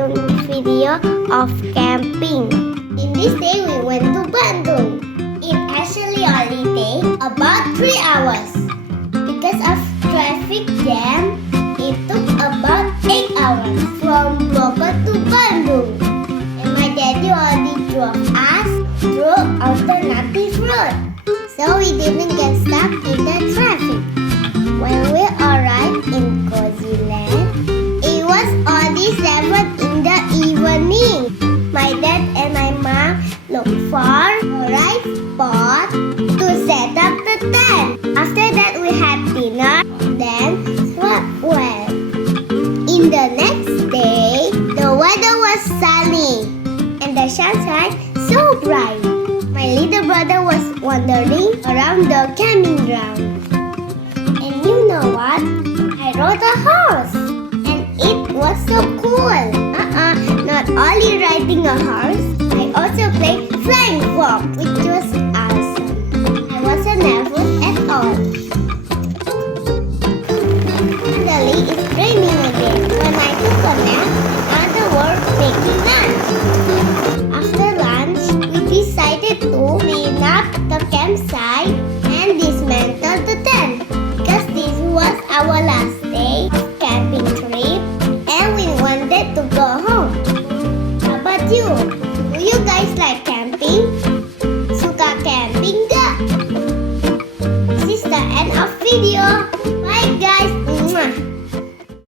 second video of camping. In this day we went to Bandung. It actually only take about 3 hours. Because of traffic jam, it took about 8 hours from Bogor to Bandung. And my daddy already drove us through alternative road, so we didn't get stuck in the traffic. When we arrived in Cozy Land, it was already 7 in the evening. My dad and my mom looked for the right spot to set up the tent. After that we had dinner, then slept well. In the next day, the weather was sunny and the sunshine so bright. My little brother was wandering around the camping ground. And you know what? I rode a horse. And it was so cool. Not only riding a horse, I also played flying fox, which was awesome. I wasn't nervous at all. Suddenly, it's raining again. When I took a nap, other work making lunch. After lunch, we decided to clean up the campsite and dismantle the tent, because this was our last day of camping trip and we wanted to go home. How about you?